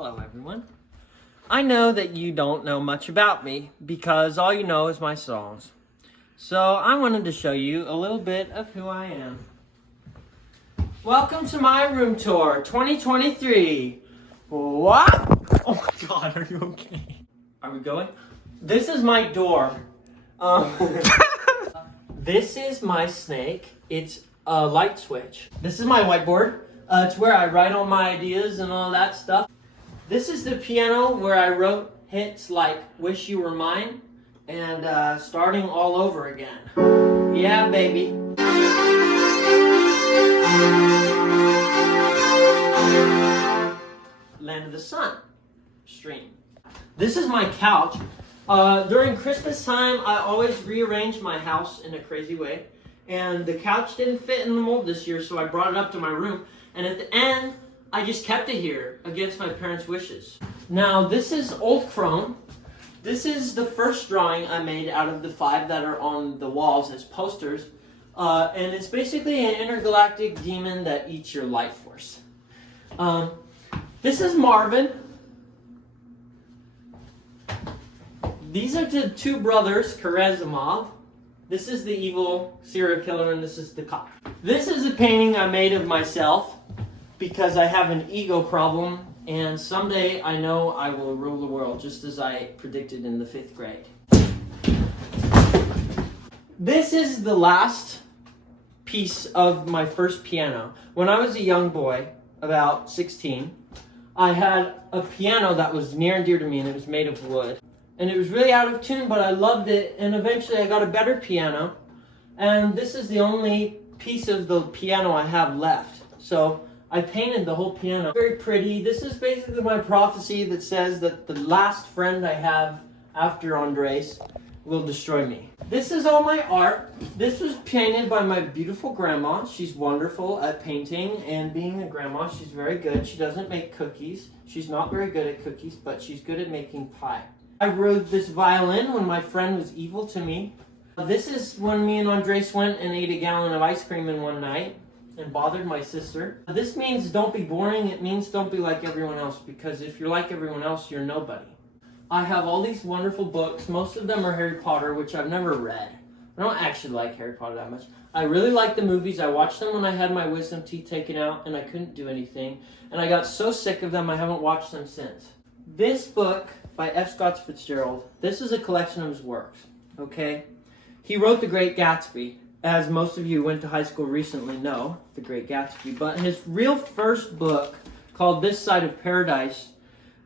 Hello everyone. I know that you don't know much about me because all you know is my songs. So I wanted to show you a little bit of who I am. Welcome to my room tour 2023. What? Oh my god, are you okay? Are we going? This is my door. This is my snake. It's a light switch. This is my whiteboard. It's where I write all my ideas and all that stuff. This is the piano where I wrote hits like Wish You Were Mine and Starting All Over Again. Yeah, baby. Land of the Sun stream. This is my couch. During Christmas time, I always rearrange my house in a crazy way. And the couch didn't fit in the mold this year, so I brought it up to my room. And at the end, I just kept it here against my parents' wishes. Now, this is old chrome. This is the first drawing I made out of the 5 that are on the walls as posters. And it's basically an intergalactic demon that eats your life force. This is Marvin. These are the 2 brothers, Karazimov. This is the evil serial killer, and this is the cop. This is a painting I made of myself because I have an ego problem, and someday I know I will rule the world, just as I predicted in the 5th grade. This is the last piece of my first piano. When I was a young boy, about 16, I had a piano that was near and dear to me, and it was made of wood. And it was really out of tune, but I loved it, and eventually I got a better piano, and this is the only piece of the piano I have left. So I painted the whole piano. Very pretty. This is basically my prophecy that says that the last friend I have after Andres will destroy me. This is all my art. This was painted by my beautiful grandma. She's wonderful at painting, and being a grandma, she's very good. She doesn't make cookies. She's not very good at cookies, but she's good at making pie. I wrote this violin when my friend was evil to me. This is when me and Andres went and ate a gallon of ice cream in one night and bothered my sister. This means don't be boring. It means don't be like everyone else, because if you're like everyone else, you're nobody. I have all these wonderful books. Most of them are Harry Potter, which I've never read. I don't actually like Harry Potter that much. I really like the movies. I watched them when I had my wisdom teeth taken out and I couldn't do anything. And I got so sick of them, I haven't watched them since. This book by F. Scott Fitzgerald, this is a collection of his works, okay? He wrote The Great Gatsby, as most of you who went to high school recently know, The Great Gatsby, but his real first book, called This Side of Paradise,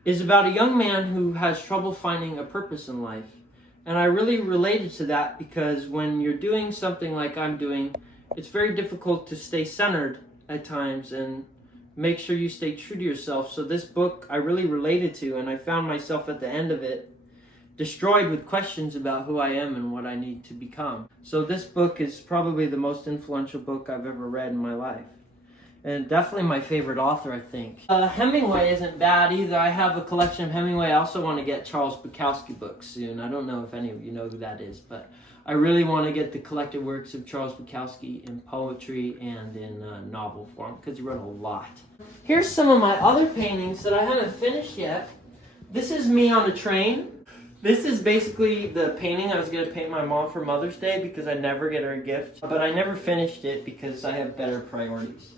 is about a young man who has trouble finding a purpose in life. And I really related to that because when you're doing something like I'm doing, it's very difficult to stay centered at times and make sure you stay true to yourself. So this book I really related to, and I found myself at the end of it destroyed with questions about who I am and what I need to become. So this book is probably the most influential book I've ever read in my life. And definitely my favorite author, I think. Hemingway isn't bad either. I have a collection of Hemingway. I also want to get Charles Bukowski books soon. I don't know if any of you know who that is, but I really want to get the collected works of Charles Bukowski in poetry and in novel form, because he wrote a lot. Here's some of my other paintings that I haven't finished yet. This is me on a train. This is basically the painting I was going to paint my mom for Mother's Day because I never get her a gift. But I never finished it because I have better priorities.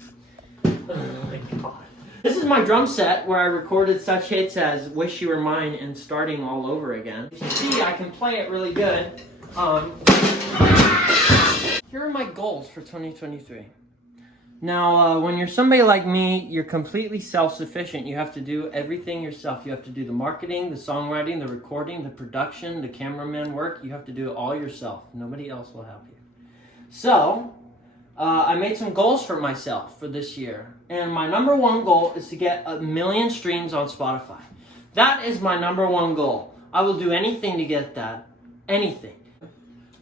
Oh my god. This is my drum set where I recorded such hits as Wish You Were Mine and Starting All Over Again. As you see, I can play it really good. Here are my goals for 2023. Now, when you're somebody like me, you're completely self-sufficient. You have to do everything yourself. You have to do the marketing, the songwriting, the recording, the production, the cameraman work. You have to do it all yourself. Nobody else will help you. So, I made some goals for myself for this year. And my number 1 goal is to get 1 million streams on Spotify. That is my number 1 goal. I will do anything to get that. Anything.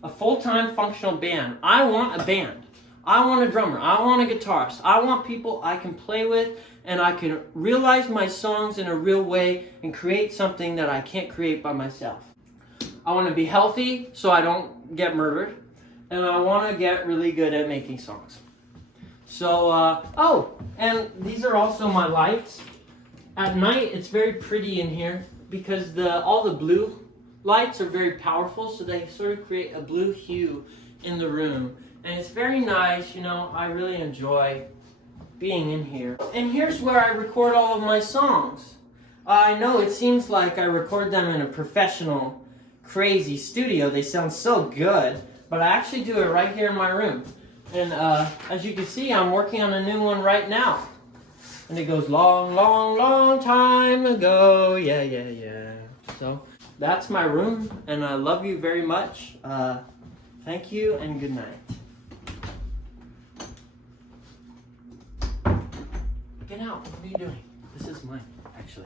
A full-time functional band. I want a band. I want a drummer. I want a guitarist. I want people I can play with and I can realize my songs in a real way and create something that I can't create by myself. I want to be healthy so I don't get murdered. And I want to get really good at making songs. So, oh, and these are also my lights. At night, it's very pretty in here because all the blue lights are very powerful, so they sort of create a blue hue in the room. And it's very nice, you know, I really enjoy being in here. And here's where I record all of my songs. I know it seems like I record them in a professional, crazy studio. They sound so good, but I actually do it right here in my room. And as you can see, I'm working on a new one right now. And it goes long, long, long time ago. Yeah, yeah, yeah. So that's my room, and I love you very much. Thank you and good night. Get out. What are you doing? This is mine, actually.